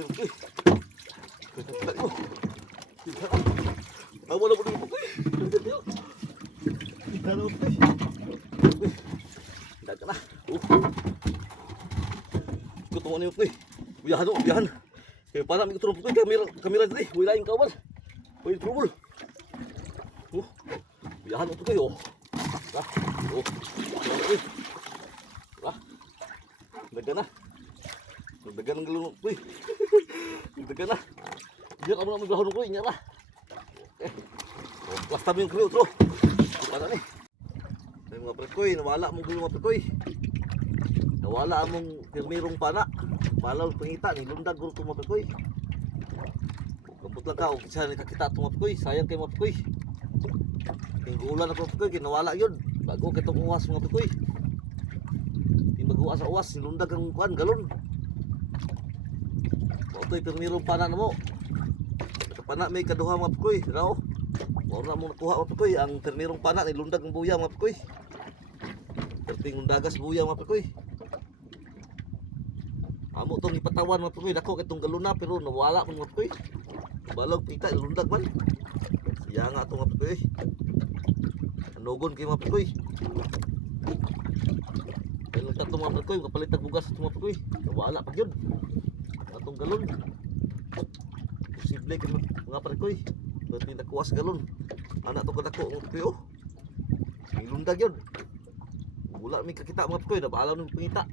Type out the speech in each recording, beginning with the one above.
Ay, okay. Kita mo. Awa na mo dito, okay. Kita na, okay. Kita ka na. Kutungan niyo, okay. Biyahan o, biyahan. Kaya para may kutungan, okay. Kamera dito, wilayang kawan. Pwede trouble. Biyahan o, okay, oh. Okay. Dagan na. Dagan ng galunok ko eh. Dagan na. Diyan ako naman galunok ko eh. Inya na. Plus tabi yung kriyo. Para ni. May mga prekoy. Nawala mong gulong mga prekoy. Nawala mong pirmirong pana. Malaw pangita. Nilundag gulong itong mga prekoy. Kaput lang ka. Kung saan nakakita itong mga prekoy. Sayang kayo mga prekoy. Tinggulan ako mga prekoy. Kinawala yun. Bago kitong uwas mga prekoy. Magawa sa uwas, nilundag ang kuan, galon. Ito'y pirmirong pana na mo. Pana may kaduha mga pikoy. Rao. Wala mo nakuha mga pikoy. Ang pirmirong pana, nilundag ang buya mga pikoy. Perting undagas buya mga pikoy. Amo itong ipatawan mga pikoy. Dako itong galon na, pero nawala mga pikoy. Balog pita, nilundag man. Siya nga itong mga pikoy. Anugon kayo mga pikoy. Kaya tatong mga prekoy, kapalit ang bugas sa mga prekoy. Nawala pa yun. Atong galon. Posible ka mga prekoy. Pwede nakuha sa galon. Anak itong kadako mga prekoy. Ilundag yun. Wala may kakita mga prekoy. Nabaalaw ng pangita.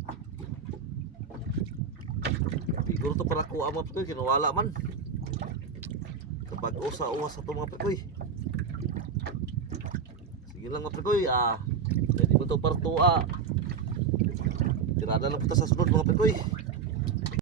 Siguro ito para kuha mga prekoy. Kinawala man. Kapag usa-uwas sa itong mga prekoy. Sige lang mga prekoy. Pwede mo ito para tuwa. Tirada lang kita sa sunod mga prekoy.